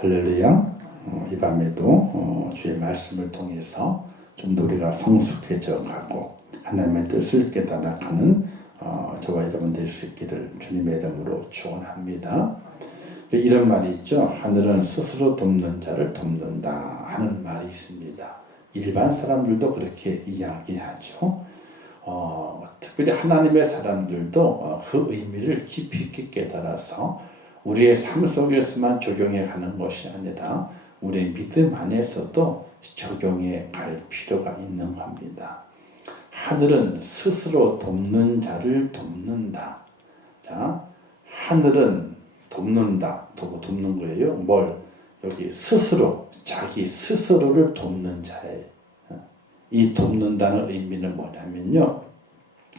할렐루야. 이 밤에도 주의 말씀을 통해서 좀 더 우리가 성숙해져 가고 하나님의 뜻을 깨달아가는 저와 여러분 될 수 있기를 주님의 이름으로 축원합니다. 이런 말이 있죠. 하늘은 스스로 돕는 자를 돕는다 하는 말이 있습니다. 일반 사람들도 그렇게 이야기하죠. 특별히 하나님의 사람들도 그 의미를 깊이 있게 깨달아서 우리의 삶 속에서만 적용해 가는 것이 아니라 우리의 믿음 안에서도 적용해 갈 필요가 있는 겁니다. 하늘은 스스로 돕는 자를 돕는다. 자, 하늘은 돕는다. 돕는 거예요. 뭘? 여기 스스로, 자기 스스로를 돕는 자예요. 이 돕는다는 의미는 뭐냐면요.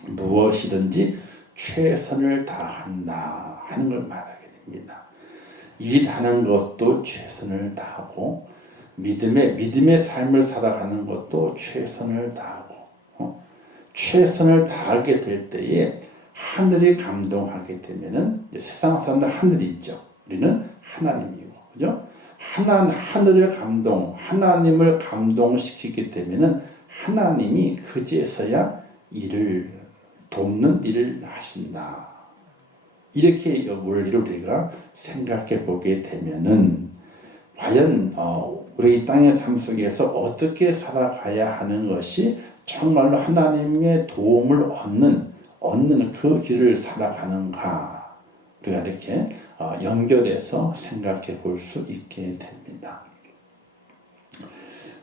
무엇이든지 최선을 다한다 하는 걸 말하게 됩니다. 일하는 것도 최선을 다하고 믿음의 삶을 살아가는 것도 최선을 다하고 최선을 다하게 될 때에 하늘이 감동하게 되면은 세상 사람들 하늘이 있죠. 우리는 하나님이고, 그죠? 하늘을 하나님을 감동시키게 되면은 하나님이 그제서야 돕는 일을 하신다. 이렇게 원리를 우리가 생각해 보게 되면은 과연 우리 땅의 삶 속에서 어떻게 살아가야 하는 것이 정말로 하나님의 도움을 얻는 그 길을 살아가는가 우리가 이렇게 연결해서 생각해 볼 수 있게 됩니다.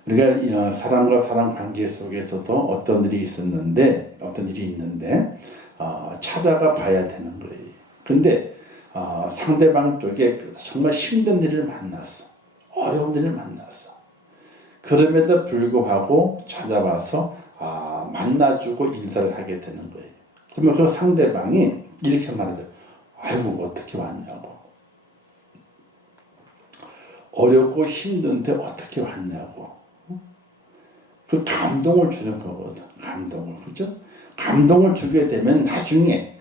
우리가 사람과 사람 관계 속에서도 어떤 일이 있는데 찾아가 봐야 되는 거예요. 근데 상대방 쪽에 정말 힘든 일을 만났어. 어려운 일을 만났어. 그럼에도 불구하고 찾아와서 만나주고 인사를 하게 되는 거예요. 그러면 그 상대방이 이렇게 말하죠. 아이고 어떻게 왔냐고. 어렵고 힘든데 어떻게 왔냐고. 그 감동을 주는 거거든. 감동을. 그죠? 감동을 주게 되면 나중에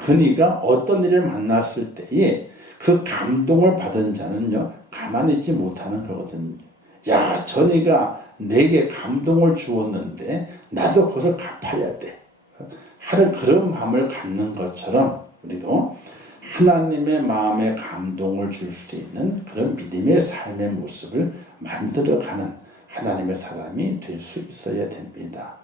그니가 어떤 일을 만났을 때에 그 감동을 받은 자는요, 가만히 있지 못하는 거거든요. 야, 전이가 내게 감동을 주었는데, 나도 그것을 갚아야 돼. 하는 그런 마음을 갖는 것처럼, 우리도 하나님의 마음에 감동을 줄 수 있는 그런 믿음의 삶의 모습을 만들어가는 하나님의 사람이 될 수 있어야 됩니다.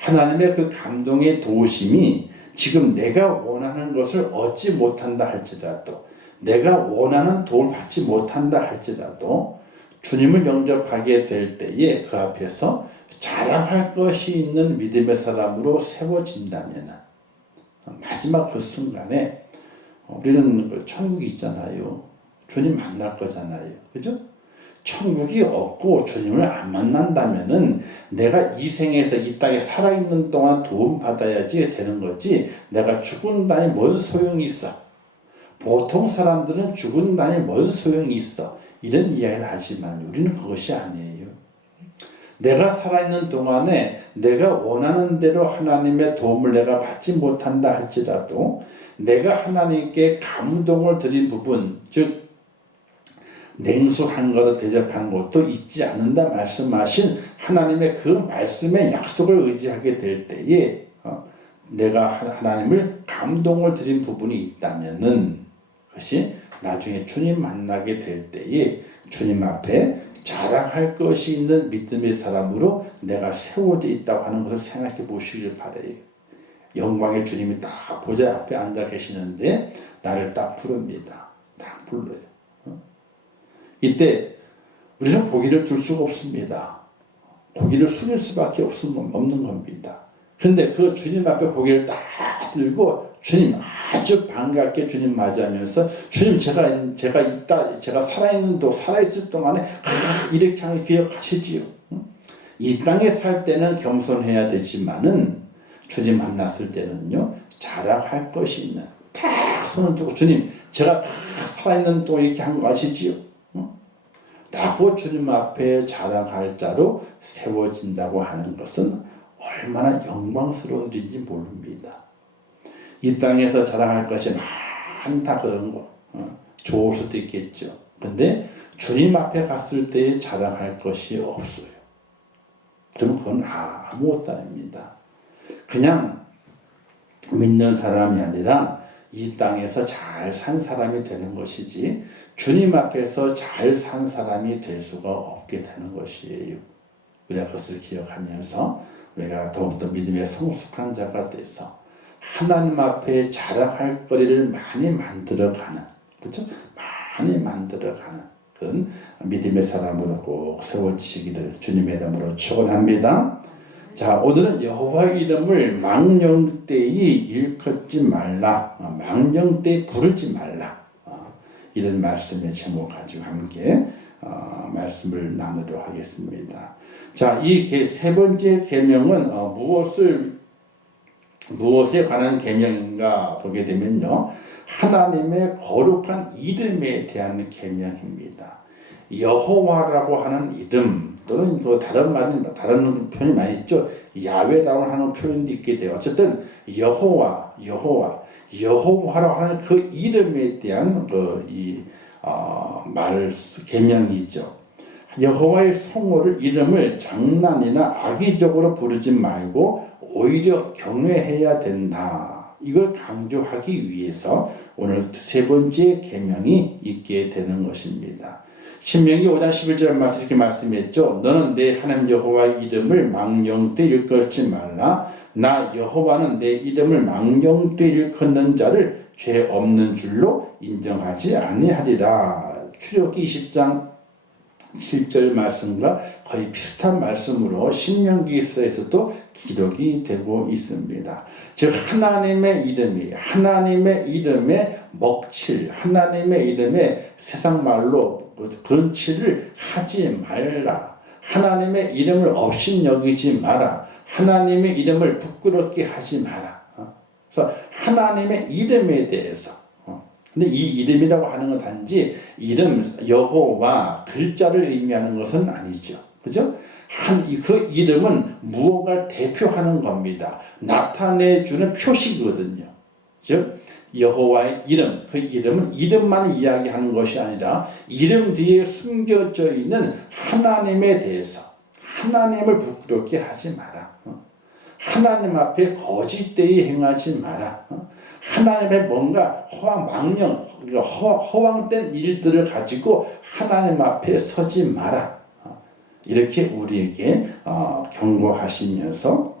하나님의 그 감동의 도우심이 지금 내가 원하는 것을 얻지 못한다 할지라도 내가 원하는 도움을 받지 못한다 할지라도 주님을 영접하게 될 때에 그 앞에서 자랑할 것이 있는 믿음의 사람으로 세워진다면 마지막 그 순간에 우리는 천국이 있잖아요. 주님 만날 거잖아요. 그죠? 천국이 없고 주님을 안 만난다면은 내가 이 생에서 이 땅에 살아있는 동안 도움받아야지 되는 거지 내가 죽은 다음에 뭔 소용이 있어. 보통 사람들은 죽은 다음에 뭔 소용이 있어. 이런 이야기를 하지만 우리는 그것이 아니에요. 내가 살아있는 동안에 내가 원하는 대로 하나님의 도움을 내가 받지 못한다 할지라도 내가 하나님께 감동을 드린 부분, 즉 냉수 한 그릇 대접한 것도 잊지 않는다 말씀하신 하나님의 그 말씀의 약속을 의지하게 될 때에 내가 하나님을 감동을 드린 부분이 있다면은 그것이 나중에 주님 만나게 될 때에 주님 앞에 자랑할 것이 있는 믿음의 사람으로 내가 세워져 있다고 하는 것을 생각해 보시길 바라요. 영광의 주님이 딱 보좌 앞에 앉아 계시는데 나를 딱 부릅니다. 딱 불러요. 이때 우리는 고개를 들 수가 없습니다. 고개를 숙일 수밖에 없는 겁니다. 근데 그 주님 앞에 고개를 딱 들고 주님 아주 반갑게 주님 맞이하면서 주님 제가 살아있을 동안에 이렇게 하는 기억하시지요. 이 땅에 살 때는 겸손해야 되지만은 주님 만났을 때는요 자랑할 것이 있는 딱 손을 들고 주님 제가 살아있는 동안 이렇게 한 거 아시지요? 라고 주님 앞에 자랑할 자로 세워진다고 하는 것은 얼마나 영광스러운 일인지 모릅니다. 이 땅에서 자랑할 것이 많다 그런 거 좋을 수도 있겠죠. 근데 주님 앞에 갔을 때 자랑할 것이 없어요. 그러면 그건 아무것도 아닙니다. 그냥 믿는 사람이 아니라 이 땅에서 잘 산 사람이 되는 것이지 주님 앞에서 잘 산 사람이 될 수가 없게 되는 것이에요. 우리가 그것을 기억하면서 우리가 더욱더 믿음의 성숙한 자가 돼서 하나님 앞에 자랑할 거리를 많이 만들어가는, 그렇죠? 많이 만들어가는 그런 믿음의 사람으로 꼭 세워지시기를 주님의 이름으로 축원합니다. 자, 오늘은 여호와의 이름을 망령되이 일컫지 말라, 망령되이 부르지 말라, 이런 말씀의 제목 가지고 함께 말씀을 나누도록 하겠습니다. 자, 이 세 번째 계명은 무엇에 관한 계명인가 보게 되면요, 하나님의 거룩한 이름에 대한 계명입니다. 여호와라고 하는 이름, 또는 또 다른 표현이 많이 있죠. 야훼라고 하는 표현도 있게 돼요. 어쨌든 여호와라고 하는 그 이름에 대한 계명이 있죠. 여호와의 성호를 이름을 장난이나 악의적으로 부르지 말고 오히려 경외해야 된다. 이걸 강조하기 위해서 오늘 세 번째 계명이 있게 되는 것입니다. 신명기 5장 11절 말씀 이렇게 말씀했죠. 너는 내 하나님 여호와의 이름을 망령되이 일컫지 말라. 나 여호와는 내 이름을 망령되이 일컫는 자를 죄 없는 줄로 인정하지 아니하리라. 출애굽기 20장 7절 말씀과 거의 비슷한 말씀으로 신명기서에서도 기록이 되고 있습니다. 즉 하나님의 이름이 하나님의 이름의 먹칠, 하나님의 이름의 세상 말로 근치를 하지 말라. 하나님의 이름을 업신여기지 마라. 하나님의 이름을 부끄럽게 하지 마라. 그래서 하나님의 이름에 대해서, 근데 이 이름이라고 하는 건 단지 이름 여호와 글자를 의미하는 것은 아니죠. 그죠? 그 이름은 무언가를 대표하는 겁니다. 나타내주는 표시거든요. 즉 여호와의 이름, 그 이름은 이름만 이야기하는 것이 아니라 이름 뒤에 숨겨져 있는 하나님에 대해서, 하나님을 부끄럽게 하지 마라. 하나님 앞에 거짓되이 행하지 마라. 하나님의 뭔가 허황된 일들을 가지고 하나님 앞에 서지 마라. 이렇게 우리에게 경고하시면서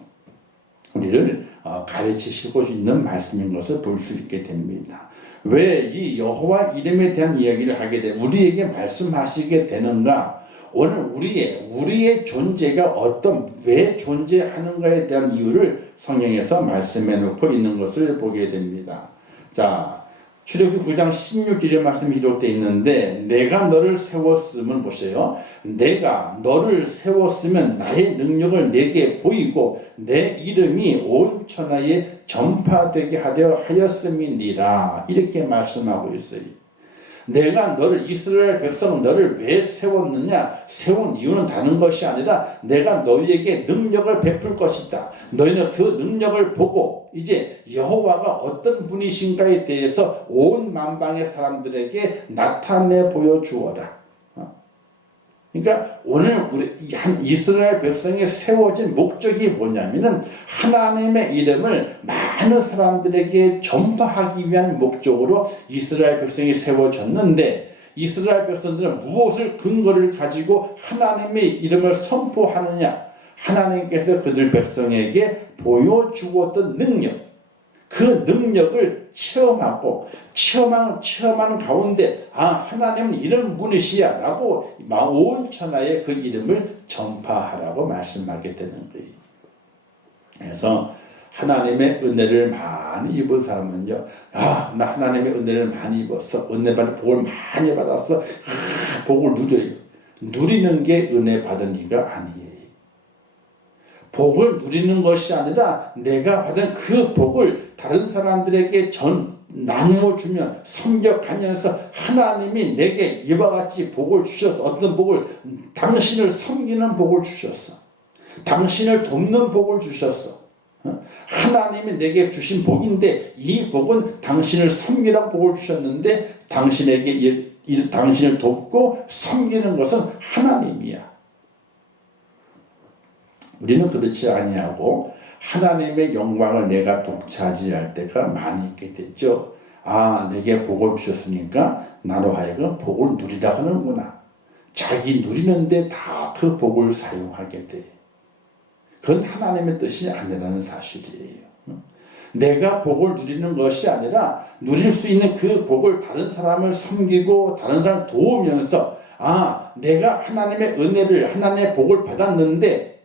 우리를 가르치시고 있는 말씀인 것을 볼 수 있게 됩니다. 왜 이 여호와 이름에 대한 이야기를 하게 돼 우리에게 말씀하시게 되는가? 오늘 우리의 존재가 왜 존재하는가에 대한 이유를 성경에서 말씀해 놓고 있는 것을 보게 됩니다. 자, 출애굽기 9장 16절의 말씀이 기록되어 있는데 내가 너를 세웠으면 보세요. 내가 너를 세웠으면 나의 능력을 내게 보이고 내 이름이 온 천하에 전파되게 하려 하였음이니라. 이렇게 말씀하고 있어요. 내가 너를 이스라엘 백성 너를 왜 세웠느냐? 세운 이유는 다른 것이 아니라 내가 너희에게 능력을 베풀 것이다. 너희는 그 능력을 보고 이제 여호와가 어떤 분이신가에 대해서 온 만방의 사람들에게 나타내 보여주어라. 그러니까 오늘 우리 이스라엘 백성이 세워진 목적이 뭐냐면은 하나님의 이름을 많은 사람들에게 전파하기 위한 목적으로 이스라엘 백성이 세워졌는데 이스라엘 백성들은 무엇을 근거를 가지고 하나님의 이름을 선포하느냐? 하나님께서 그들 백성에게 보여주었던 능력, 그 능력을 체험하는 가운데 하나님은 이런 분이시야 라고 온 천하에 그 이름을 전파하라고 말씀하게 되는 거예요. 그래서 하나님의 은혜를 많이 입은 사람은요, 나 하나님의 은혜를 많이 입었어, 은혜 받은 복을 많이 받았어, 복을 누려요. 누리는 게 은혜 받은 이가 아니에요. 복을 누리는 것이 아니라 내가 받은 그 복을 다른 사람들에게 나누어 주면 섬겨가면서 하나님이 내게 이와 같이 복을 주셨어. 어떤 복을? 당신을 섬기는 복을 주셨어. 당신을 돕는 복을 주셨어. 하나님이 내게 주신 복인데 이 복은 당신을 섬기라는 복을 주셨는데 당신에게 당신을 돕고 섬기는 것은 하나님이야. 우리는 그렇지 아니하고 하나님의 영광을 내가 독차지할 때가 많이 있게 됐죠. 아, 내게 복을 주셨으니까 나로 하여금 복을 누리라 하는구나. 자기 누리는데 다 그 복을 사용하게 돼. 그건 하나님의 뜻이 아니라는 사실이에요. 내가 복을 누리는 것이 아니라 누릴 수 있는 그 복을 다른 사람을 섬기고 다른 사람을 도우면서 아, 내가 하나님의 은혜를 하나님의 복을 받았는데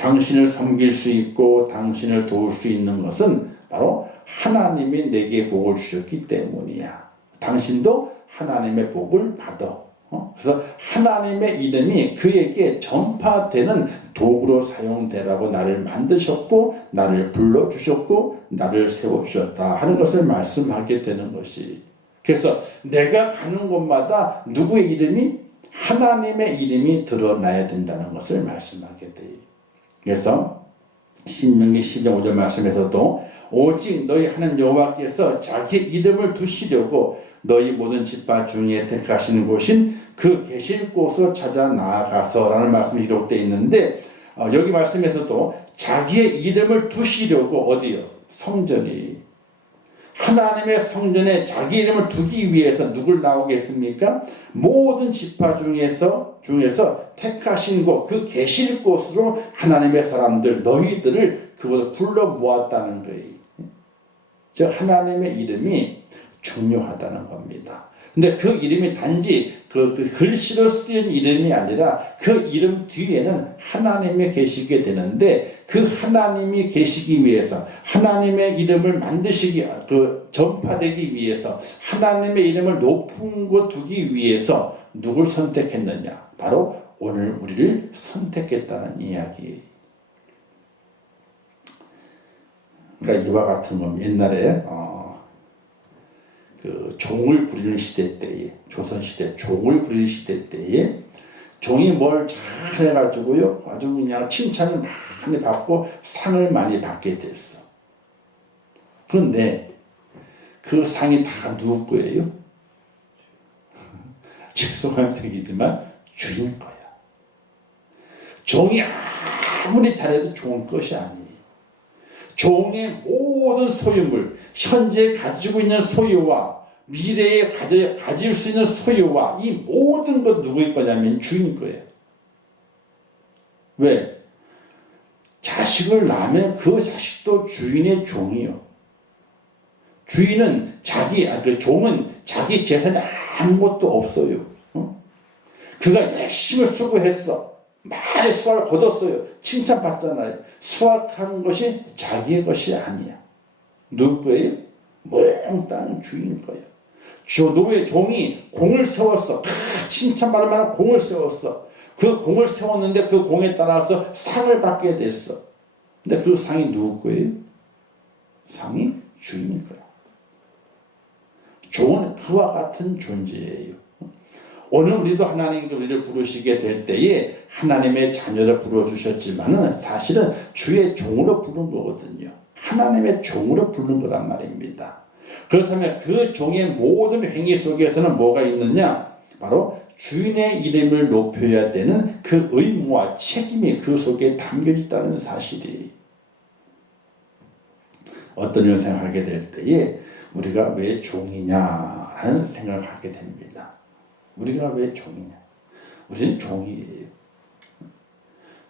당신을 섬길 수 있고 당신을 도울 수 있는 것은 바로 하나님이 내게 복을 주셨기 때문이야. 당신도 하나님의 복을 받아. 그래서 하나님의 이름이 그에게 전파되는 도구로 사용되라고 나를 만드셨고 나를 불러주셨고 나를 세워주셨다 하는 것을 말씀하게 되는 것이. 그래서 내가 가는 곳마다 누구의 이름이? 하나님의 이름이 드러나야 된다는 것을 말씀하게 돼요. 그래서 신명기 10장 5절 말씀에서도 오직 너희 하나님 여호와께서 자기의 이름을 두시려고 너희 모든 집파 중에 택하시는 곳인 그 계실 곳으로 찾아 나아가서라는 말씀이 기록되어 있는데 여기 말씀에서도 자기의 이름을 두시려고 어디요? 성전이. 하나님의 성전에 자기 이름을 두기 위해서 누굴 나오겠습니까? 모든 지파 중에서 택하신 곳, 그 계실 곳으로 하나님의 사람들, 너희들을 그곳에 불러 모았다는 거예요. 즉 하나님의 이름이 중요하다는 겁니다. 근데 그 이름이 단지 그 글씨로 쓰여진 이름이 아니라 그 이름 뒤에는 하나님이 계시게 되는데 그 하나님이 계시기 위해서 하나님의 이름을 만드시기 전파되기 위해서 하나님의 이름을 높은 곳 두기 위해서 누굴 선택했느냐? 바로 오늘 우리를 선택했다는 이야기예요. 그러니까 이와 같은 건 옛날에 그 종을 부리는 시대 때에 조선시대 종을 부리는 시대 때에 종이 뭘 잘 해가지고요 아주 그냥 칭찬을 많이 받고 상을 많이 받게 됐어. 그런데 그 상이 다 누구 거예요? 죄송한 얘기지만 주인 거야. 종이 아무리 잘해도 종은 것이 아니에요. 종의 모든 소유물, 현재 가지고 있는 소유와 미래에 가질 수 있는 소유와 이 모든 것 누구일 거냐면 주인 거예요. 왜? 자식을 낳으면 그 자식도 주인의 종이요. 주인은 종은 자기 재산이 아무것도 없어요. 그가 열심히 수고했어. 많이 수확을 거뒀어요. 칭찬받잖아요. 수확한 것이 자기의 것이 아니야. 누구 거예요? 몽땅 주인 거예요. 종이 공을 세웠어. 칭찬받을 만한 공을 세웠어. 그 공을 세웠는데 그 공에 따라서 상을 받게 됐어. 근데 그 상이 누구 거예요? 상이 주인인 거야. 종은 그와 같은 존재예요. 오늘 우리도 하나님께 우리를 부르시게 될 때에 하나님의 자녀를 불러주셨지만은 사실은 주의 종으로 부른 거거든요. 하나님의 종으로 부른 거란 말입니다. 그렇다면 그 종의 모든 행위 속에서는 뭐가 있느냐? 바로 주인의 이름을 높여야 되는 그 의무와 책임이 그 속에 담겨 있다는 사실이. 어떤 일을 생각하게 될 때에 우리가 왜 종이냐라는 생각을 하게 됩니다. 우리가 왜 종이냐? 우리는 종이에요.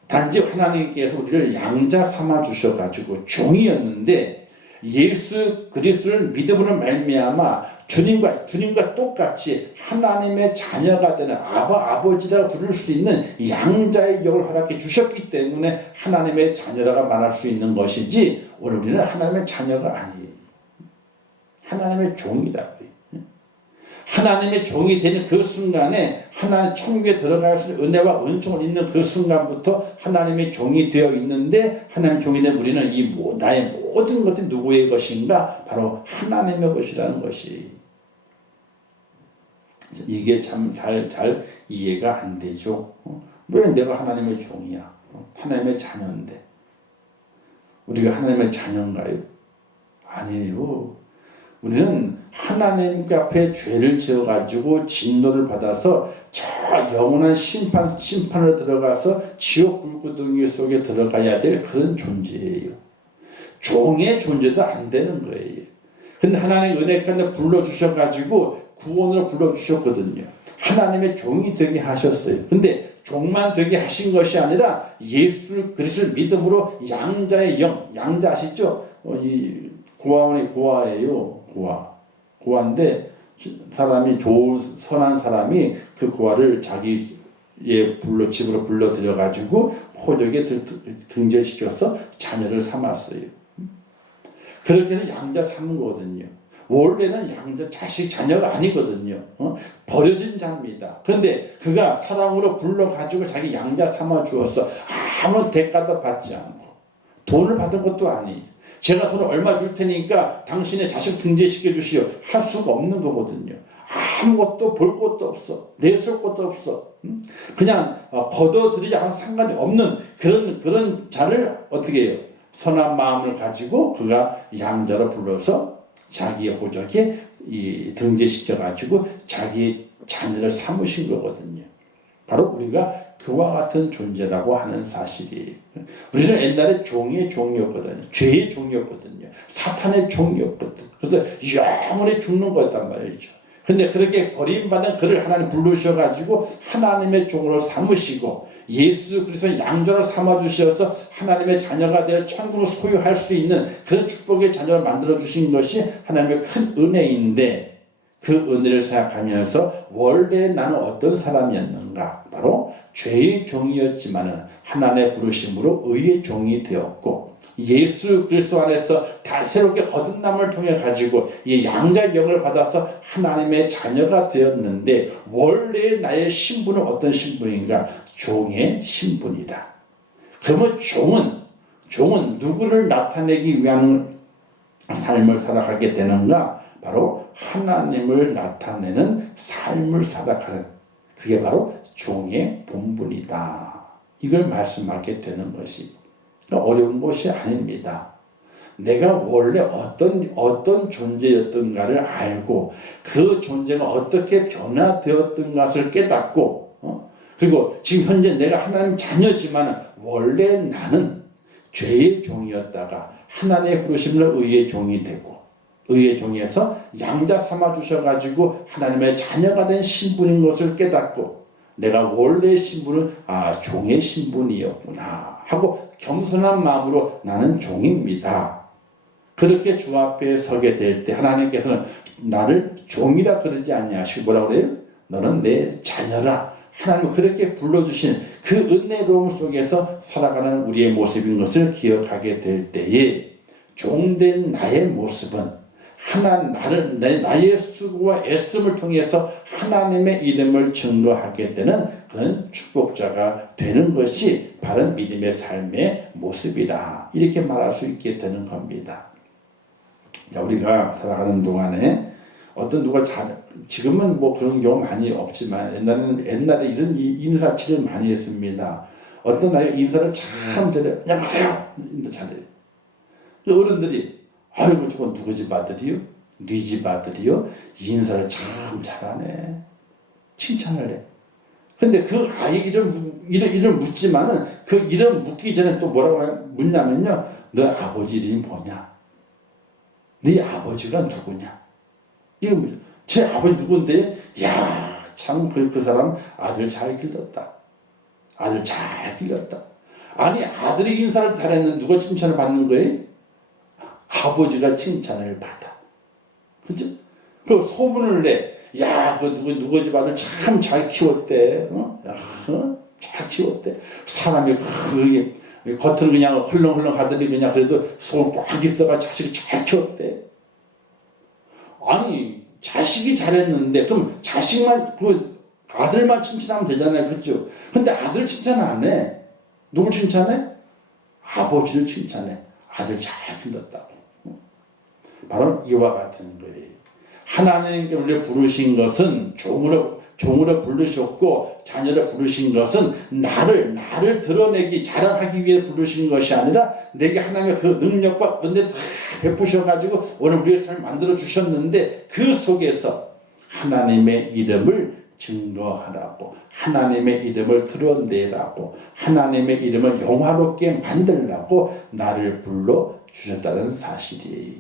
단지 하나님께서 우리를 양자 삼아 주셔가지고 종이었는데 예수 그리스도를 믿음으로 말미암아 주님과 똑같이 하나님의 자녀가 되는 아버지라 부를 수 있는 양자의 역을 허락해 주셨기 때문에 하나님의 자녀라고 말할 수 있는 것이지 오늘 우리는 하나님의 자녀가 아니에요. 하나님의 종이라고요. 하나님의 종이 되는 그 순간에 하나님 천국에 들어갈 수 있는 은혜와 은총을 입는 그 순간부터 하나님의 종이 되어 있는데 하나님의 종이 된 우리는 나의 모든 것이 누구의 것인가? 바로 하나님의 것이라는 것이. 이게 참 잘 이해가 안 되죠. 왜 내가 하나님의 종이야? 하나님의 자녀인데. 우리가 하나님의 자녀인가요? 아니에요. 우리는 하나님 앞에 죄를 지어가지고 진노를 받아서 저 영원한 심판으로 들어가서 지옥 불구덩이 속에 들어가야 될 그런 존재예요. 종의 존재도 안 되는 거예요. 근데 하나님 은혜 가운데 불러주셔가지고 구원으로 불러주셨거든요. 하나님의 종이 되게 하셨어요. 근데 종만 되게 하신 것이 아니라 예수 그리스도를 믿음으로 양자의 영, 양자 아시죠? 이 고아원이 고아예요. 고아인데 사람이 좋은 선한 사람이 그 고아를 자기의 집으로 불러들여가지고 호적에 등재시켜서 자녀를 삼았어요. 그렇게 해서 양자 삼은 거거든요. 원래는 양자 자식 자녀가 아니거든요. 버려진 자입니다. 그런데 그가 사랑으로 불러가지고 자기 양자 삼아 주었어. 아무 대가도 받지 않고 돈을 받은 것도 아니에요. 제가 돈을 얼마 줄 테니까 당신의 자식 등재시켜 주시오. 할 수가 없는 거거든요. 아무것도 볼 것도 없어. 내쓸 것도 없어. 그냥 걷어들이지 않아도 상관이 없는 그런 자를 어떻게 해요? 선한 마음을 가지고 그가 양자로 불러서 자기의 호적에 등재시켜 가지고 자기의 자녀를 삼으신 거거든요. 바로 우리가 그와 같은 존재라고 하는 사실이에요. 우리는 옛날에 종의 종이었거든요. 죄의 종이었거든요. 사탄의 종이었거든요. 그래서 영원히 죽는 거였단 말이죠. 근데 그렇게 버림받은 그를 하나님 부르셔가지고 하나님의 종으로 삼으시고 예수 그리스도의 양자로 삼아주셔서 하나님의 자녀가 되어 천국을 소유할 수 있는 그런 축복의 자녀를 만들어주신 것이 하나님의 큰 은혜인데 그 은혜를 생각하면서 원래 나는 어떤 사람이었는가? 바로 죄의 종이었지만 하나님의 부르심으로 의의 종이 되었고 예수 그리스도 안에서 다 새롭게 거듭남을 통해 가지고 이 양자의 영을 받아서 하나님의 자녀가 되었는데 원래 나의 신분은 어떤 신분인가? 종의 신분이다. 그러면 종은 누구를 나타내기 위한 삶을 살아가게 되는가? 바로 하나님을 나타내는 삶을 살아가는 그게 바로 종의 본분이다. 이걸 말씀하게 되는 것이 어려운 것이 아닙니다. 내가 원래 어떤 존재였던가를 알고 그 존재가 어떻게 변화되었던 것을 깨닫고 그리고 지금 현재 내가 하나님 자녀지만 원래 나는 죄의 종이었다가 하나님의 부르심으로 의의 종이 되고 의의 종에서 양자 삼아주셔가지고 하나님의 자녀가 된 신분인 것을 깨닫고 내가 원래 신분은 종의 신분이었구나 하고 겸손한 마음으로 나는 종입니다. 그렇게 주 앞에 서게 될 때 하나님께서는 나를 종이라 그러지 않냐시고 뭐라 그래요? 너는 내 자녀라. 하나님은 그렇게 불러주신 그 은혜로움 속에서 살아가는 우리의 모습인 것을 기억하게 될 때에 종된 나의 모습은 나의 수고와 애씀을 통해서 하나님의 이름을 증거하게 되는 그런 축복자가 되는 것이 바른 믿음의 삶의 모습이다. 이렇게 말할 수 있게 되는 겁니다. 자, 우리가 살아가는 동안에 어떤 누가 지금은 뭐 그런 경우 많이 없지만 옛날에 이런 인사치를 많이 했습니다. 어떤 아이가 인사를 참 잘해요. 안녕하세요. 인사 잘해요. 어른들이 아이고 저건 누구 집 아들이요? 네 집 아들이요? 인사를 참 잘하네. 칭찬을 해. 근데 그 아이 이름 묻지만은 그 이름 묻기 전에 또 뭐라고 묻냐면요. 너 아버지 이름이 뭐냐? 네 아버지가 누구냐? 이거 뭐죠? 제 아버지 누군데? 야, 참 그 사람 아들 잘 길렀다. 아들 잘 길렀다. 아니 아들이 인사를 잘했는데 누가 칭찬을 받는 거예요? 아버지가 칭찬을 받아. 그죠? 그리고 소문을 내. 야, 그 누구 집 아들 참 잘 키웠대. 잘 키웠대. 사람이 겉은 그냥 헐렁헐렁 하더니 그냥 그래도 속은 꽉 있어가 자식이 잘 키웠대. 아니, 자식이 잘했는데, 그럼 자식만, 아들만 칭찬하면 되잖아요. 그죠? 근데 아들 칭찬 안 해. 누굴 칭찬해? 아버지를 칭찬해. 아들 잘 길렀다고. 바로 이와 같은 거예요. 하나님께 우리를 부르신 것은 종으로 부르셨고 자녀로 부르신 것은 나를 드러내기 자랑하기 위해 부르신 것이 아니라 내게 하나님의 그 능력과 은혜를 다 베푸셔가지고 오늘 우리의 삶을 만들어 주셨는데 그 속에서 하나님의 이름을 증거하라고, 하나님의 이름을 드러내라고, 하나님의 이름을 영화롭게 만들라고 나를 불러 주셨다는 사실이에요.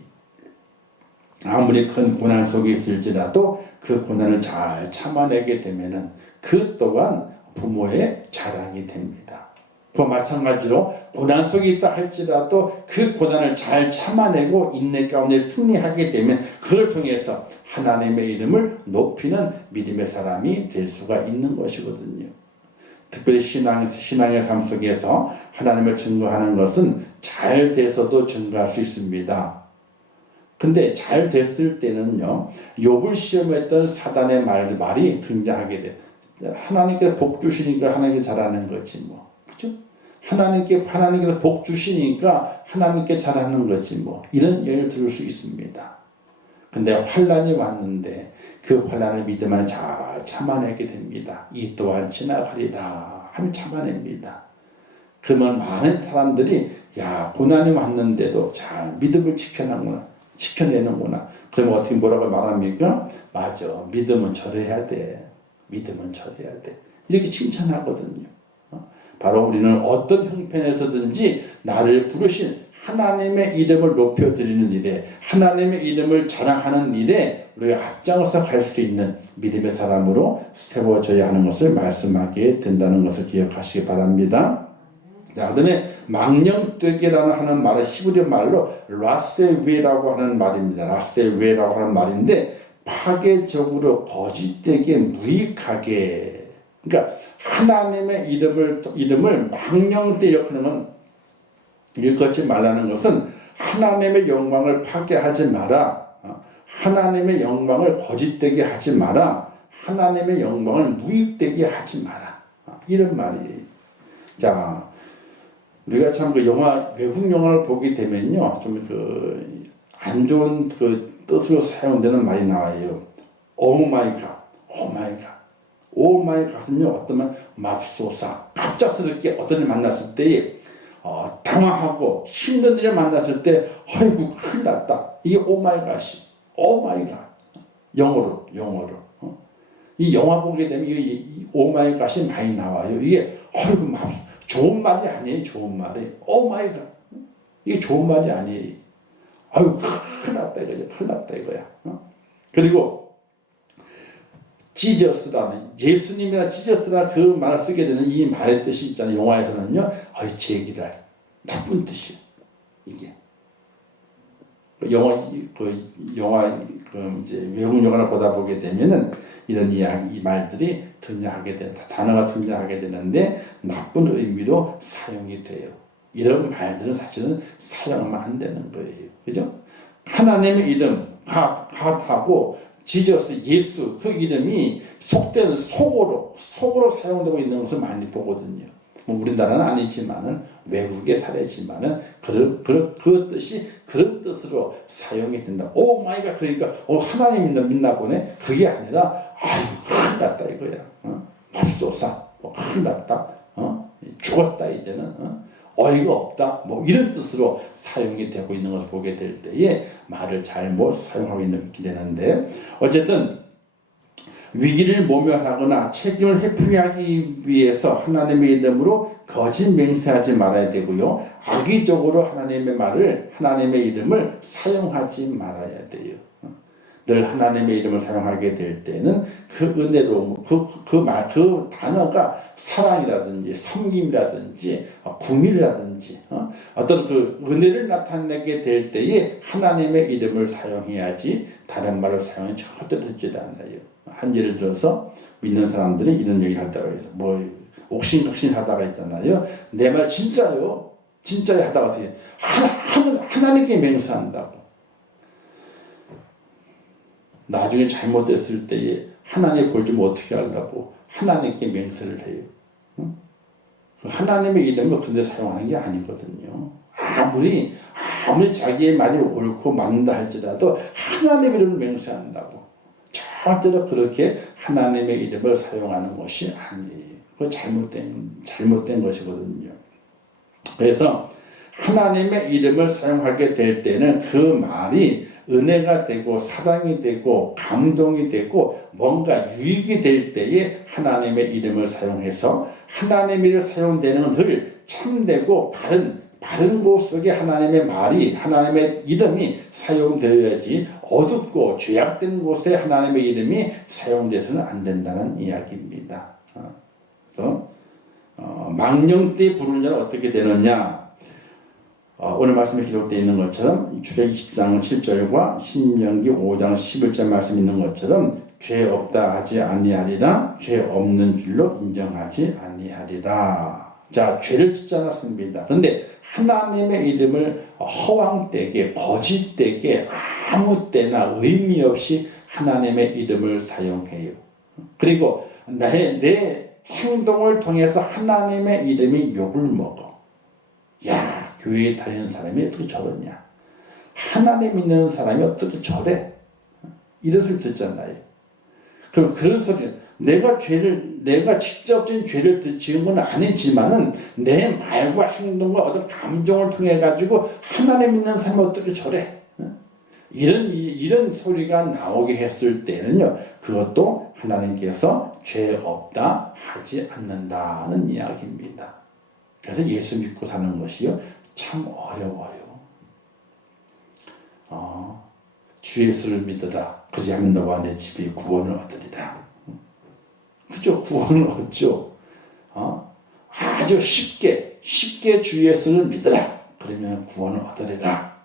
아무리 큰 고난 속에 있을지라도 그 고난을 잘 참아내게 되면은 그 또한 부모의 자랑이 됩니다. 그와 마찬가지로 고난 속에 있다 할지라도 그 고난을 잘 참아내고 인내 가운데 승리하게 되면 그걸 통해서 하나님의 이름을 높이는 믿음의 사람이 될 수가 있는 것이거든요. 특별히 신앙의 삶 속에서 하나님을 증거하는 것은 잘 돼서도 증거할 수 있습니다. 근데 잘 됐을 때는요, 욥을 시험했던 사단의 말이 등장하게 돼. 하나님께서 복 주시니까 하나님께 잘하는 거지 뭐, 그죠? 하나님께서 복 주시니까 하나님께 잘하는 거지 뭐, 이런 예를 들을 수 있습니다. 근데 환란이 왔는데 그 환란을 믿음을 잘 참아내게 됩니다. 이 또한 지나가리라 하면 참아냅니다. 그러면 많은 사람들이 야, 고난이 왔는데도 잘 믿음을 지켜내는구나. 그러면 어떻게 뭐라고 말합니까? 맞아. 믿음은 절해야 돼. 믿음은 절해야 돼. 이렇게 칭찬하거든요. 바로 우리는 어떤 형편에서든지 나를 부르신 하나님의 이름을 높여드리는 일에, 하나님의 이름을 자랑하는 일에 우리가 앞장서 갈 수 있는 믿음의 사람으로 세워져야 하는 것을 말씀하게 된다는 것을 기억하시기 바랍니다. 자, 그다음에 망령되게라는 하는 말은 히브리 말로 라세웨라고 하는 말입니다. 라세웨라고 하는 말인데 파괴적으로 거짓되게 무익하게, 그러니까 하나님의 이름을 망령되게 여기는 일컫지 말라는 것은 하나님의 영광을 파괴하지 마라. 하나님의 영광을 거짓되게 하지 마라. 하나님의 영광을 무익되게 하지 마라. 이런 말이에요. 자, 우리가 참 그 외국 영화를 보게 되면요, 좀 안 좋은 뜻으로 사용되는 말이 나와요. 오 마이 갓, 오 마이 갓. 오 마이 갓은요, 어떠면 맙소사, 갑작스럽게 어떤 일 만났을 때에 당황하고 힘든 일을 만났을 때 아이고 큰일 났다. 이게 오 마이 갓이, 오 마이 갓. 영어로. 이 영화 보게 되면 이 오 마이 갓이 많이 나와요. 이게 아이고 좋은 말이 아니에요. 좋은 말이. 오 마이 갓. 이게 좋은 말이 아니에요. 아유, 큰일 났다 이거야. 큰일 났다 이거야. 그리고 지저스라는, 예수님이나 지저스라 그 말을 쓰게 되는 이 말의 뜻이 있잖아요. 영화에서는요. 제기랄. 나쁜 뜻이에요. 이게. 이제 외국 영화를 보다 보게 되면은 이런 이 말들이 단어가 등장하게 되는데 나쁜 의미로 사용이 돼요. 이런 말들은 사실은 사용하면 안 되는 거예요. 그죠? 하나님의 이름, 갓하고 지저스, 예수, 그 이름이 속되는 속어로 사용되고 있는 것을 많이 보거든요. 우리나라는 아니지만은 외국의 사례지만은 그 뜻이 그런 뜻으로 사용이 된다. 오 마이 갓, 그러니까 하나님 믿나 보네. 그게 아니라 큰일 났다 이거야. 맙소사, 큰일 났다. 죽었다 이제는. 어이가 없다. 이런 뜻으로 사용이 되고 있는 것을 보게 될 때에 말을 잘못 사용하고 있게 되는데, 어쨌든 위기를 모면하거나 책임을 회피하기 위해서 하나님의 이름으로 거짓 맹세하지 말아야 되고요. 악의적으로 하나님의 이름을 사용하지 말아야 돼요. 늘 하나님의 이름을 사용하게 될 때는 그 은혜로움, 그 단어가 사랑이라든지 섬김이라든지 궁이라든지 어떤 그 은혜를 나타내게 될 때에 하나님의 이름을 사용해야지 다른 말을 사용하면 절대 되지 않아요. 한 예를 들어서 믿는 사람들이 이런 얘기를 할 때가 있어. 옥신각신 하다가 있잖아요. 내 말 진짜요 하다가 어떻게 하나님께 맹세한다고. 나중에 잘못됐을 때에 하나님 볼 좀 어떻게 하려고 하나님께 맹세를 해요. 하나님의 이름을 근데 사용하는 게 아니거든요. 아무리 자기의 말이 옳고 맞는다 할지라도 하나님의 이름을 맹세한다고. 절대로 그렇게 하나님의 이름을 사용하는 것이 아니에요. 그건 잘못된 것이거든요. 그래서 하나님의 이름을 사용하게 될 때는 그 말이 은혜가 되고 사랑이 되고 감동이 되고 뭔가 유익이 될 때에 하나님의 이름을 사용해서 하나님의 이름이 사용되는 늘 참되고 바른 곳 속에 하나님의 말이 하나님의 이름이 사용되어야지 어둡고 죄악된 곳에 하나님의 이름이 사용돼서는 안 된다는 이야기입니다. 그래서 망령되이 부르는 자는 어떻게 되느냐? 오늘 말씀에 기록되어 있는 것처럼 출애굽기 20장 7절과 신명기 5장 11절 말씀 있는 것처럼 죄 없다 하지 아니하리라, 죄 없는 줄로 인정하지 아니하리라. 자, 죄를 짓지 않았습니다. 그런데 하나님의 이름을 허황되게 거짓되게 아무 때나 의미 없이 하나님의 이름을 사용해요. 그리고 내 행동을 통해서 하나님의 이름이 욕을 먹어. 야, 교회에 다니는 사람이 어떻게 저러냐? 하나님 믿는 사람이 어떻게 저래? 이런 소리 듣잖아요. 그럼 그런 소리는 내가 직접적인 죄를 지은 건 아니지만은 내 말과 행동과 어떤 감정을 통해 가지고 하나님 믿는 사람이 어떻게 저래? 이런 소리가 나오게 했을 때는요, 그것도 하나님께서 죄 없다 하지 않는다는 이야기입니다. 그래서 예수 믿고 사는 것이요, 참 어려워요. 주 예수를 믿으라. 그리하면 너와 내 집이 구원을 얻으리라. 그죠? 구원을 얻죠. 아주 쉽게 주 예수를 믿으라. 그러면 구원을 얻으리라.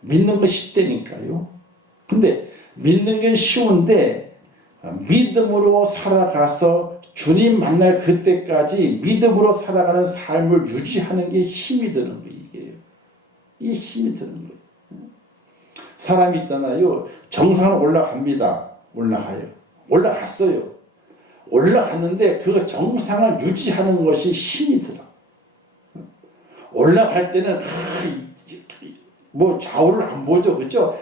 믿는 거 쉽다니까요. 근데 믿는 게 쉬운데 믿음으로 살아가서 주님 만날 그때까지 믿음으로 살아가는 삶을 유지하는 게 힘이 드는 거예요. 이 힘이 드는 거예요. 사람이 있잖아요. 정상을 올라갑니다. 올라갔어요. 올라갔는데 그 정상을 유지하는 것이 힘이 들어. 올라갈 때는 뭐 좌우를 안 보죠. 그죠?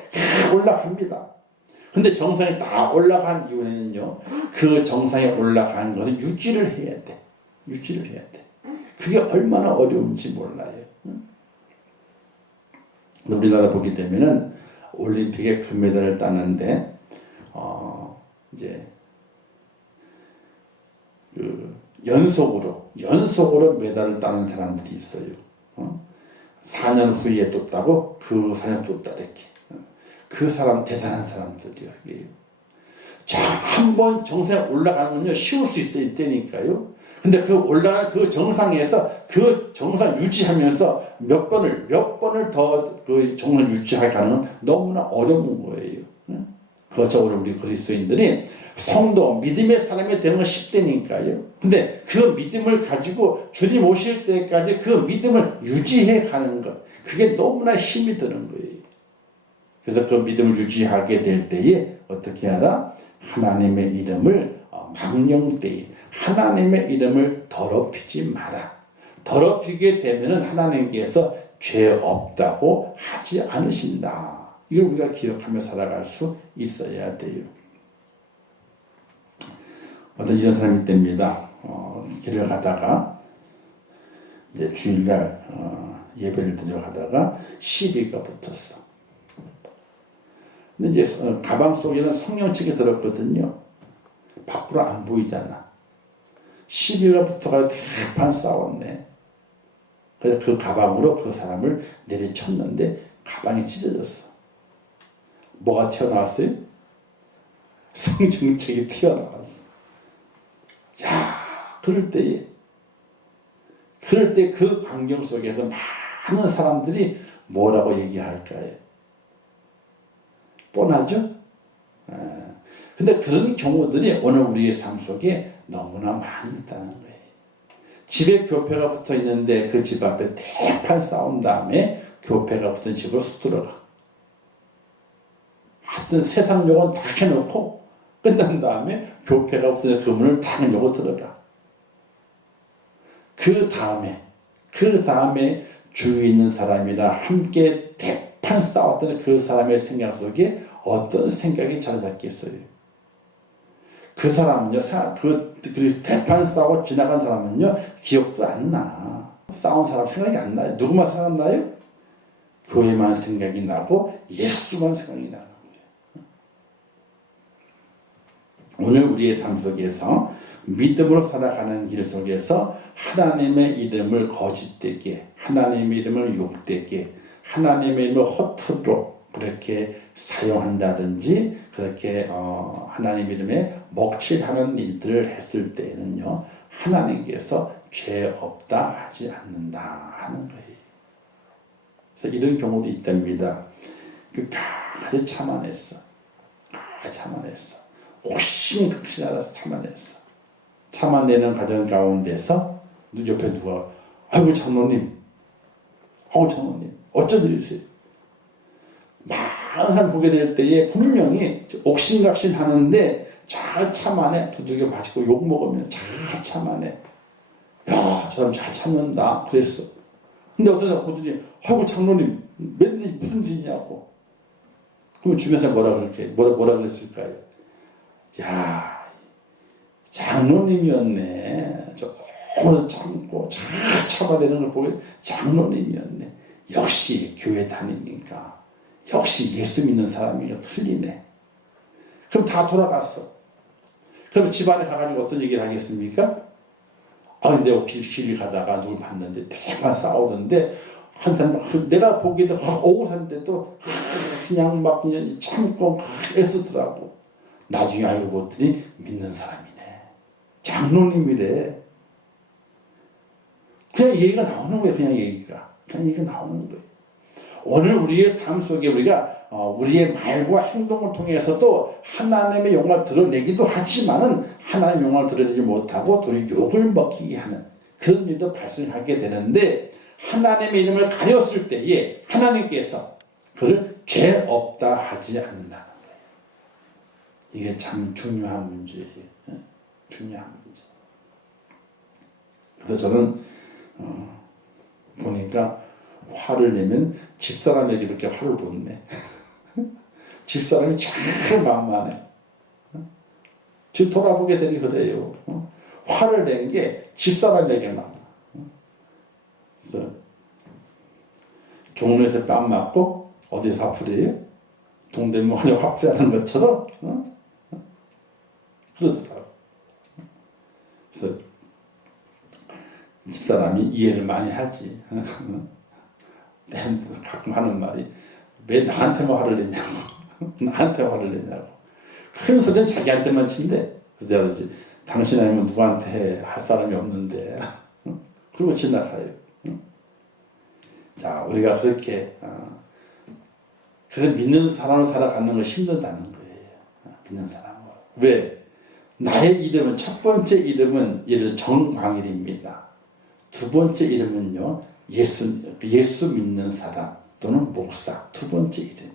올라갑니다. 근데 정상에 다 올라간 이후에는요, 그 정상에 올라간 것을 유지를 해야 돼. 그게 얼마나 어려운지 몰라요. 우리나라 보게 되면은 올림픽에 금메달을 따는데, 이제, 연속으로 메달을 따는 사람들이 있어요. 4년 후에 또 따고, 그 4년 또 따, 이렇게. 그 사람, 대단한 사람들이요. 자, 한 번 정상에 올라가는 건요, 쉬울 수 있다니까요. 근데 그 올라간 그 정상에서 그 정상 유지하면서 몇 번을 더 그 정상을 유지하게 하는 건 너무나 어려운 거예요. 그것처럼 우리 그리스도인들이 성도, 믿음의 사람이 되는 건 쉽다니까요. 근데 그 믿음을 가지고 주님 오실 때까지 그 믿음을 유지해 가는 것, 그게 너무나 힘이 드는 거예요. 그래서 그 믿음을 유지하게 될 때에 어떻게 하라? 하나님의 이름을 망령되이 하나님의 이름을 더럽히지 마라. 더럽히게 되면 하나님께서 죄 없다고 하지 않으신다. 이걸 우리가 기억하며 살아갈 수 있어야 돼요. 어떤 이런 사람이 있답니다. 길을 가다가 이제 주일날 예배를 드려 가다가 시비가 붙었어. 근데 이제 가방 속에는 성령책이 들었거든요. 밖으로 안 보이잖아. 시비가 붙어가지고 대판 싸웠네. 그래서 그 가방으로 그 사람을 내리쳤는데 가방이 찢어졌어. 뭐가 튀어나왔어요? 성경책이 튀어나왔어. 야, 그럴 때 그 광경 속에서 많은 사람들이 뭐라고 얘기할까요? 뻔하죠? 근데 그런 경우들이 오늘 우리의 삶 속에 너무나 많이 있다는 거예요. 집에 교패가 붙어 있는데 그 집 앞에 대판 싸운 다음에 교패가 붙은 집으로 쑥 들어가. 하여튼 세상 욕은 다 해놓고 끝난 다음에 교패가 붙은 그 문을 다 열고 들어가. 그 다음에 주위에 있는 사람이랑 함께 대판 싸웠던 그 사람의 생각 속에 어떤 생각이 자리 잡겠어요? 그 사람은요, 그 대판 싸고 지나간 사람은요, 기억도 안 나. 싸운 사람 생각이 안 나요. 누구만 생각나요? 교회만 생각이 나고 예수만 생각이 나는 거예요. 오늘 우리의 삶 속에서 믿음으로 살아가는 길 속에서 하나님의 이름을 거짓되게, 하나님의 이름을 욕되게, 하나님의 이름을 허투루 그렇게 사용한다든지 그렇게 하나님 이름에 먹칠하는 일들을 했을 때에는요, 하나님께서 죄 없다 하지 않는다 하는 거예요. 그래서 이런 경우도 있답니다. 끝까지 참아냈어. 참아냈어. 옥신각신하다 참아냈어. 참아내는 과정 가운데서 옆에 누가 아이고 장로님, 어쩐 일이세요? 많은 사람 보게 될 때에 분명히 옥신각신 하는데 잘 참아내. 두들겨 맞고 욕 먹으면 잘 참아내. 야, 저 사람 잘 참는다. 그랬어. 근데 어쩌다 보더니 아이고 장로님 맨날 무슨 일이냐고. 그러면 주변에서 뭐라 그랬을까요? 야, 장로님이었네. 오래 참고 잘 참아내는 걸 보고 장로님이었네. 역시 교회 다니니까, 역시 예수 믿는 사람이니까 틀리네. 그럼 다 돌아갔어. 그럼 집안에 가가지고 어떤 얘기를 하겠습니까? 내가 길 가다가 누굴 봤는데 대판 싸우던데 한 사람 내가 보기에도 억울한데도 그냥 참고 애쓰더라고. 나중에 알고 봤더니 믿는 사람이네. 장로님이래. 그냥 얘기가 나오는 거예요. 그냥 얘기가 나오는 거예요. 오늘 우리의 삶 속에 우리가 우리의 말과 행동을 통해서도 하나님의 영광을 드러내기도 하지만은 하나님의 영광을 드러내지 못하고 도리어 욕을 먹히게 하는 그런 일도 발생하게 되는데, 하나님의 이름을 가렸을 때에 하나님께서 그를 죄 없다 하지 않는다는 거예요. 이게 참 중요한 문제예요. 중요한 문제. 그래서 저는 보니까 화를 내면 집사람에게 이렇게 화를 못 내. 집사람이 참 만만해. 지금 돌아보게 되니 그래요. 화를 낸 게 집사람에게만. 그래서 종로에서 뺨 맞고 어디서 화풀이해요? 동대문에 화풀이하는 것처럼 그러더라고. 그래서 집사람이 이해를 많이 하지. 가끔 하는 말이 왜 나한테만 화를 내냐고. 나한테 화를 내냐고. 큰 소리는 자기한테만 친대. 그래서 그러지. 당신 아니면 누구한테 할 사람이 없는데. 그리고 지나가요. 자, 우리가 그렇게 그래서 믿는 사람으로 살아가는 걸 힘들다는 거예요. 믿는 사람으로. 왜? 나의 이름은, 첫 번째 이름은 정광일입니다. 두 번째 이름은요, 예수 믿는 사람 또는 목사. 두 번째 이름이에요.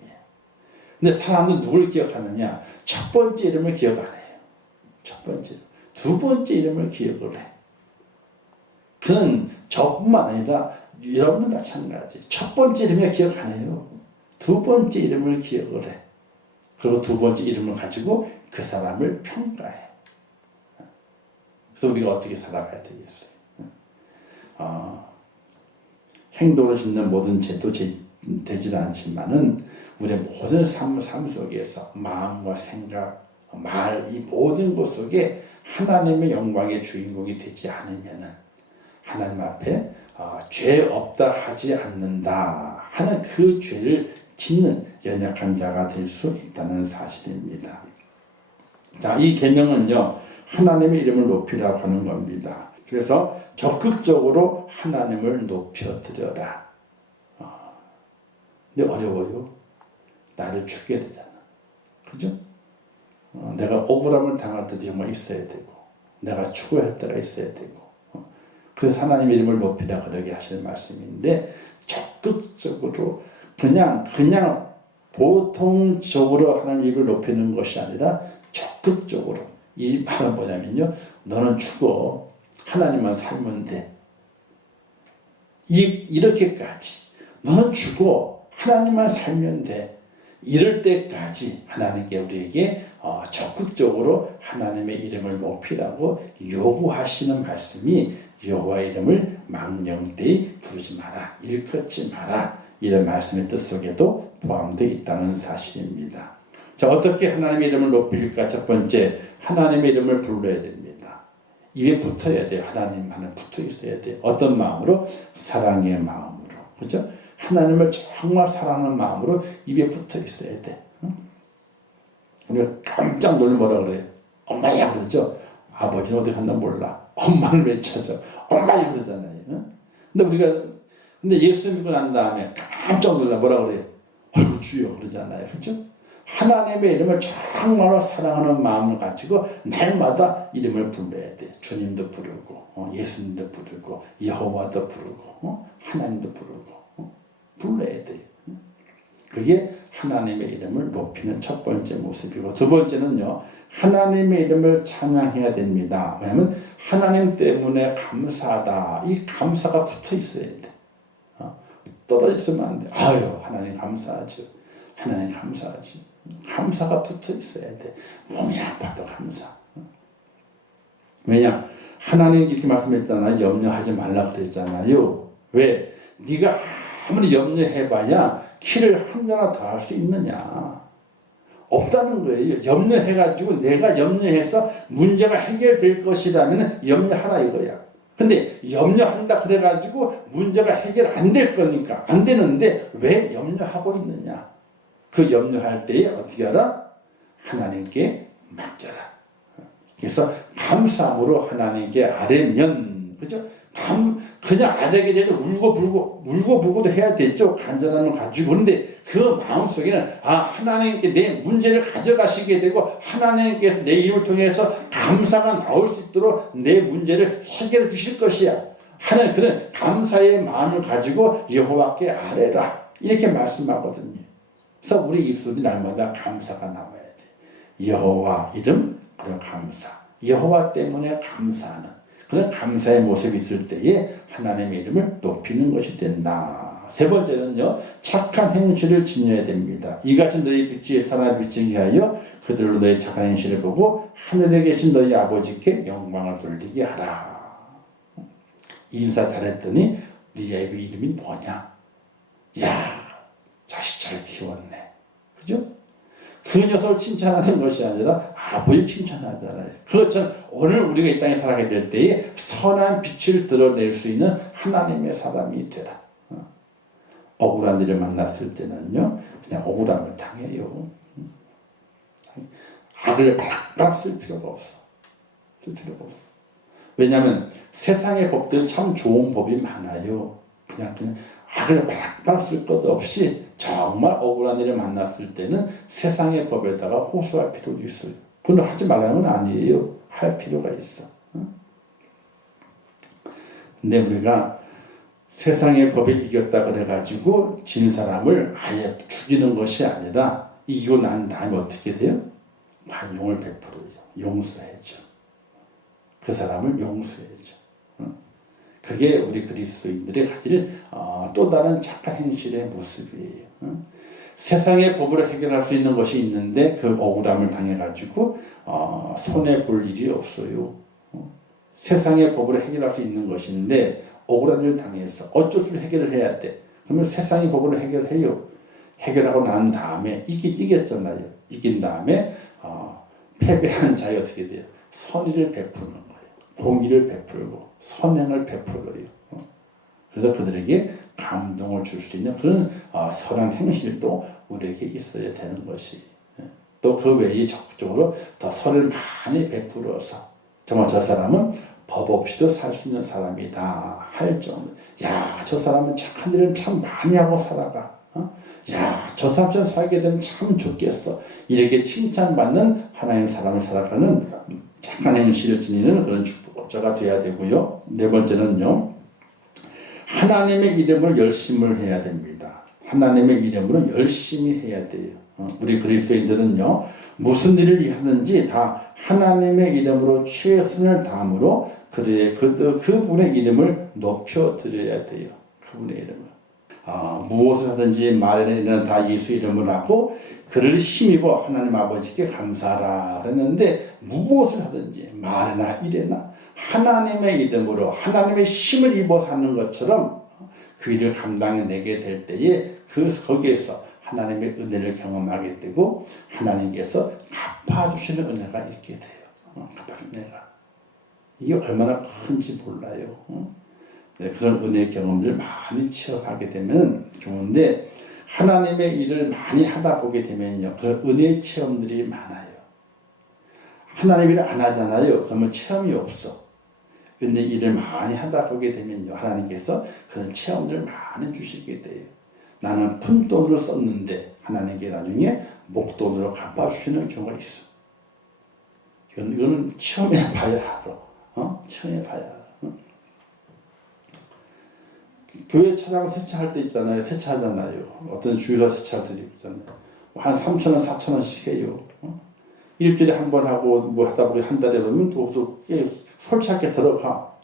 근데 사람들은 누굴 기억하느냐? 첫 번째 이름을 기억 안 해요. 첫 번째. 두 번째 이름을 기억을 해. 그는 저뿐만 아니라 여러분도 마찬가지. 첫 번째 이름을 기억 안 해요. 두 번째 이름을 기억을 해. 그리고 두 번째 이름을 가지고 그 사람을 평가해. 그래서 우리가 어떻게 살아가야 되겠어요? 행동을 짓는 모든 죄도 되지는 않지만은 우리의 모든 삶 속에서 마음과 생각, 말, 이 모든 것 속에 하나님의 영광의 주인공이 되지 않으면은 하나님 앞에 죄 없다 하지 않는다 하는 그 죄를 짓는 연약한 자가 될 수 있다는 사실입니다. 자, 이 계명은요, 하나님의 이름을 높이라고 하는 겁니다. 그래서 적극적으로 하나님을 높여드려라. 근데 어려워요. 나를 죽게 되잖아. 그죠? 내가 억울함을 당할 때도 정말 있어야 되고, 내가 추구할 때가 있어야 되고, 그래서 하나님의 이름을 높이라 그러게 하시는 말씀인데, 적극적으로 그냥 보통적으로 하나님의 이름을 높이는 것이 아니라 적극적으로. 이 말은 뭐냐면요, 너는 죽어. 하나님만 살면 돼. 이렇게까지. 너는 죽어. 하나님만 살면 돼. 이럴 때까지 하나님께 우리에게 적극적으로 하나님의 이름을 높이라고 요구하시는 말씀이 여호와 이름을 망령되이 부르지 마라, 일컫지 마라, 이런 말씀의 뜻 속에도 포함되어 있다는 사실입니다. 자, 어떻게 하나님의 이름을 높일까? 첫 번째, 하나님의 이름을 불러야 됩니다. 입에 붙어야 돼요. 하나님 하나 붙어 있어야 돼요. 어떤 마음으로? 사랑의 마음으로. 그죠? 하나님을 정말 사랑하는 마음으로 입에 붙어 있어야 돼. 우리가 깜짝 놀라 뭐라 그래요? 엄마야 그러죠? 아버지는 어디 갔나 몰라. 엄마를 왜 찾아? 엄마야 그러잖아요. 근데 예수 믿고 난 다음에 깜짝 놀라 뭐라 그래요? 아이고 주여 그러잖아요. 그죠? 하나님의 이름을 정말로 사랑하는 마음을 가지고 날마다 이름을 불러야 돼. 주님도 부르고, 예수님도 부르고, 여호와도 부르고, 하나님도 부르고, 불러야 돼. 그게 하나님의 이름을 높이는 첫 번째 모습이고, 두 번째는요, 하나님의 이름을 찬양해야 됩니다. 왜냐하면 하나님 때문에 감사하다. 이 감사가 붙어 있어야 돼. 떨어져 있으면 안 돼. 아유, 하나님 감사하죠. 하나님 감사하지. 감사가 붙어 있어야 돼. 몸이 아파도 감사. 왜냐? 하나님 이렇게 말씀했잖아요. 염려하지 말라 그랬잖아요. 왜? 네가 아무리 염려해봐야 키를 한 자나 더 할 수 있느냐? 없다는 거예요. 염려해가지고 내가 염려해서 문제가 해결될 것이라면 염려하라 이거야. 근데 염려한다 그래가지고 문제가 해결 안 될 거니까 안 되는데 왜 염려하고 있느냐? 그 염려할 때에 어떻게 하라? 하나님께 맡겨라. 그래서 감사함으로 하나님께 아뢰면, 그죠? 그냥 아뢰게 되면 울고불고도 해야 되죠. 간절함을 가지고. 그런데 그 마음속에는 하나님께 내 문제를 가져가시게 되고 하나님께서 내 이름을 통해서 감사가 나올 수 있도록 내 문제를 해결해 주실 것이야 하는 그런 감사의 마음을 가지고 여호와께 아뢰라. 이렇게 말씀하거든요. 그래서 우리 입술이 날마다 감사가 나와야 돼. 여호와 이름, 그리고 감사. 여호와 때문에 감사하는 그런 감사의 모습이 있을 때에 하나님의 이름을 높이는 것이 된다. 세 번째는요, 착한 행실을 지녀야 됩니다. 이같이 너희 빛이 사람을 비치게 하여 그들로 너희 착한 행실을 보고 하늘에 계신 너희 아버지께 영광을 돌리게 하라. 인사 잘했더니 네 아이 이름이 뭐냐? 야, 자식 잘 키웠네. 그죠? 그 녀석을 칭찬하는 것이 아니라 아버지 칭찬하잖아요. 그것처럼 오늘 우리가 이 땅에 살아가게 될 때에 선한 빛을 드러낼 수 있는 하나님의 사람이 되라. 억울한 일을 만났을 때는요, 그냥 억울함을 당해요. 악을 팍팍 쓸 필요가 없어. 왜냐하면 세상의 법들 참 좋은 법이 많아요. 그냥 악을 팍팍 쓸 것 없이 정말 억울한 일을 만났을 때는 세상의 법에다가 호소할 필요도 있어요. 그건 하지 말라는 건 아니에요. 할 필요가 있어. 근데 우리가 세상의 법에 이겼다 그래가지고 진 사람을 아예 죽이는 것이 아니라 이기고 난 다음에 어떻게 돼요? 관용을 베풀어요. 용서해줘. 그 사람을 용서해줘. 그게 우리 그리스도인들이 가질 또 다른 착한 행실의 모습이에요. 세상의 법으로 해결할 수 있는 것이 있는데 그 억울함을 당해가지고 손해볼 일이 없어요. 세상의 법으로 해결할 수 있는 것인데 억울한 일을 당해서 어쩔 수 없이 해결을 해야 돼. 그러면 세상의 법으로 해결해요. 해결하고 난 다음에 이겼잖아요. 이긴 다음에 패배한 자에 어떻게 돼요? 선의를 베푸는 거예요. 공의를 베풀고 선행을 베풀어요. 그래서 그들에게 감동을 줄 수 있는 그런 선한 행실도 우리에게 있어야 되는 것이. 또 그 외에 적극적으로 더 선을 많이 베풀어서 정말 저 사람은 법 없이도 살 수 있는 사람이다 할 정도. 야, 저 사람은 착한 일을 참 많이 하고 살아가. 야, 저 사람처럼 살게 되면 참 좋겠어. 이렇게 칭찬받는 하나님의 사람을 살아가는 착한 행실을 지니는 그런 축복자가 되어야 되고요. 네 번째는요, 하나님의 이름으로 열심을 해야 됩니다. 하나님의 이름으로 열심히 해야 돼요. 우리 그리스도인들은요, 무슨 일을 하든지 다 하나님의 이름으로 최선을 다함으로 그분의 이름을 높여드려야 돼요. 그분의 이름을. 무엇을 하든지 말에는 이르는 다 예수 이름을 하고 그를 힘입어 하나님 아버지께 감사하라 그랬는데, 무엇을 하든지 말이나 일에나 하나님의 이름으로 하나님의 힘을 입어 사는 것처럼 그 일을 감당해내게 될 때에 거기에서 하나님의 은혜를 경험하게 되고 하나님께서 갚아주시는 은혜가 있게 돼요. 갚아주는 은혜가. 이게 얼마나 큰지 몰라요. 네, 그런 은혜의 경험들 많이 체험하게 되면 좋은데, 하나님의 일을 많이 하다 보게 되면요, 그런 은혜의 체험들이 많아요. 하나님 일을 안 하잖아요. 그러면 체험이 없어. 근데 일을 많이 하다 보게 되면요, 하나님께서 그런 체험들을 많이 주시게 돼요. 나는 푼돈으로 썼는데 하나님께 나중에 목돈으로 갚아주시는 경우가 있어. 이거는 체험해 봐야 알아. 체험해 봐야 알아. 교회 차량 세차할 때 있잖아요. 세차하잖아요. 어떤 주유소 세차할 때 있잖아요. 한 3,000원, 4,000원씩 해요. 일주일에 한 번 하고 뭐 하다 보니 한 달에 보면 또 솔차게 들어가.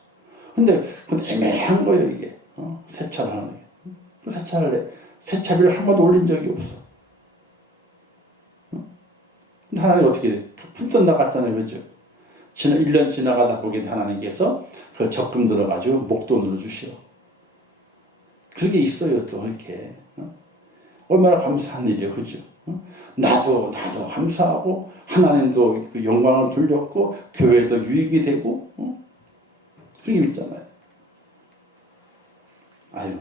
근데 애매한 거예요, 이게. 세차를 하는 게. 세차를 해. 세차비를 한 번도 올린 적이 없어. 근데 하나님 어떻게 돼? 푼돈 나갔잖아요, 그죠? 1년 지나가다 보게 하나님께서 그 적금 들어가지고 목돈으로 주시오. 그게 있어요, 또 이렇게. 얼마나 감사한 일이에요, 그죠? 나도 감사하고 하나님도 그 영광을 돌렸고 교회도 유익이 되고 그런 게 있잖아요. 아유,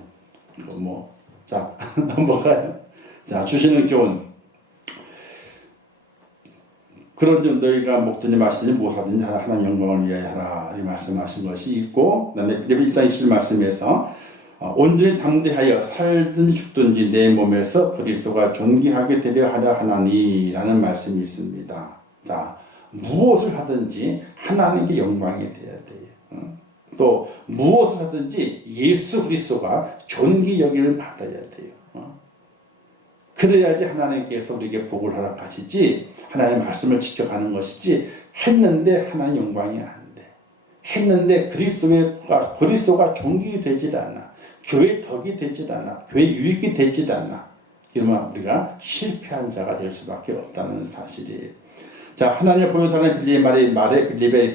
이거 뭐, 자 넘어가요. 자, 주시는 교훈. 그런 점 너희가 먹든지 마시든지 무엇하든지 하나님 영광을 위하여 하라, 이 말씀하신 것이 있고, 그다음에 빌립보 1장 20절 말씀에서 온전히 당대하여 살든지 죽든지 내 몸에서 그리스도가 존귀하게 되려 하려 하나니 라는 말씀이 있습니다. 자, 무엇을 하든지 하나님께 영광이 되어야 돼요. 또 무엇을 하든지 예수 그리스도가 존귀 여김을 받아야 돼요. 그래야지 하나님께서 우리에게 복을 허락하시지, 하나님의 말씀을 지켜가는 것이지, 했는데 하나님 영광이 안 돼. 했는데 그리스도가 존귀 되질 않아. 교회 덕이 되질 않아. 교회 유익이 되질 않아. 이러면 우리가 실패한 자가 될 수밖에 없다는 사실이에요. 자, 하나님을 보여달라는 빌립의 말에 빌립에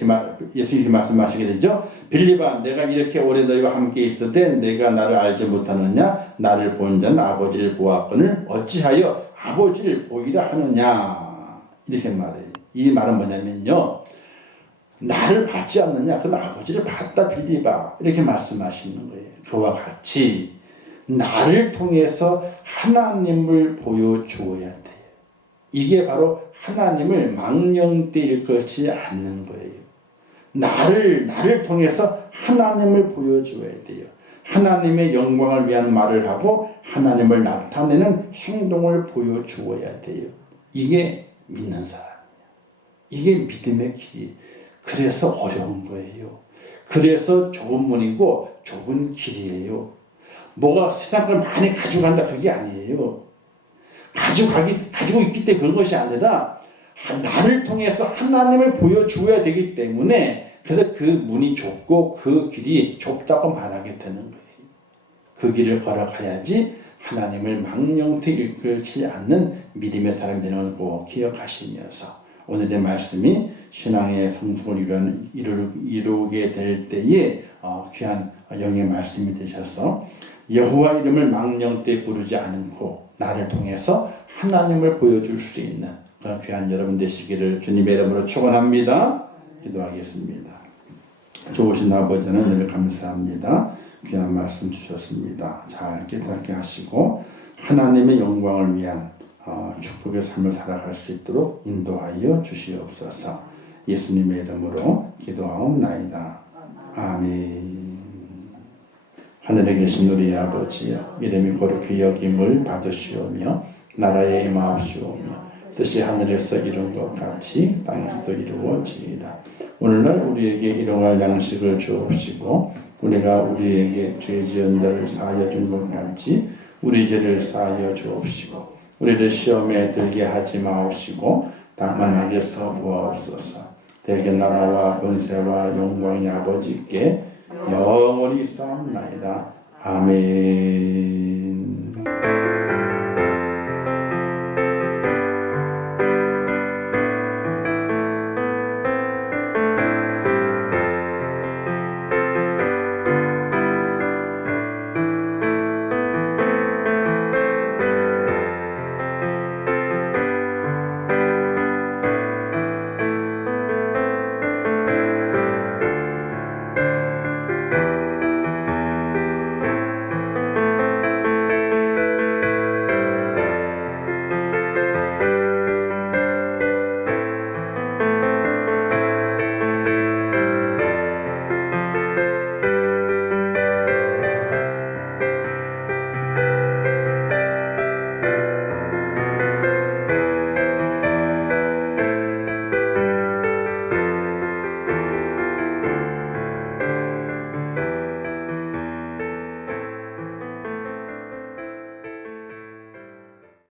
예수님이 말씀하시게 되죠. 빌립아, 내가 이렇게 오래 너희와 함께 있었되 내가 나를 알지 못하느냐? 나를 본 자는 아버지를 보았거늘 어찌하여 아버지를 보이라 하느냐? 이렇게 말해요. 이 말은 뭐냐면요, 나를 받지 않느냐? 그럼 아버지를 봤다 빌립아, 이렇게 말씀하시는 거예요. 그와 같이 나를 통해서 하나님을 보여주어야 돼요. 이게 바로 하나님을 망령되이 일컬지 않는 거예요. 나를 통해서 하나님을 보여줘야 돼요. 하나님의 영광을 위한 말을 하고 하나님을 나타내는 행동을 보여주어야 돼요. 이게 믿는 사람이에요. 이게 믿음의 길이. 그래서 어려운 거예요. 그래서 좁은 문이고 좁은 길이에요. 뭐가 세상 걸 많이 가져간다, 그게 아니에요. 가지고 있기 때문에 그런 것이 아니라 나를 통해서 하나님을 보여주어야 되기 때문에, 그래서 그 문이 좁고 그 길이 좁다고 말하게 되는 거예요. 그 길을 걸어가야지 하나님을 망령되이 이끌지 않는 믿음의 사람이 되는 걸 꼭 기억하시면서, 오늘의 말씀이 신앙의 성숙을 이루게 될 때에 귀한 영의 말씀이 되셔서 여호와 이름을 망령되이 부르지 않고 나를 통해서 하나님을 보여줄 수 있는 그런 귀한 여러분 되시기를 주님의 이름으로 축원합니다. 기도하겠습니다. 좋으신 아버지 하나님 감사합니다. 귀한 말씀 주셨습니다. 잘 깨닫게 하시고 하나님의 영광을 위한 축복의 삶을 살아갈 수 있도록 인도하여 주시옵소서. 예수님의 이름으로 기도하옵나이다. 아멘. 하늘에 계신 우리 아버지여, 이름이 거룩히 여김을 받으시오며 나라에 임하옵시오며 뜻이 하늘에서 이룬 것 같이 땅에서도 이루어지이다. 오늘날 우리에게 일용할 양식을 주옵시고 우리가 우리에게 죄 지은 자를 사하여 준 것 같이 우리 죄를 사하여 주옵시고 우리를 시험에 들게 하지 마옵시고 다만 악에서 구하옵소서. 대개 나라와 권세와 영광이 아버지께 영원히 쌓옵나이다. 아멘.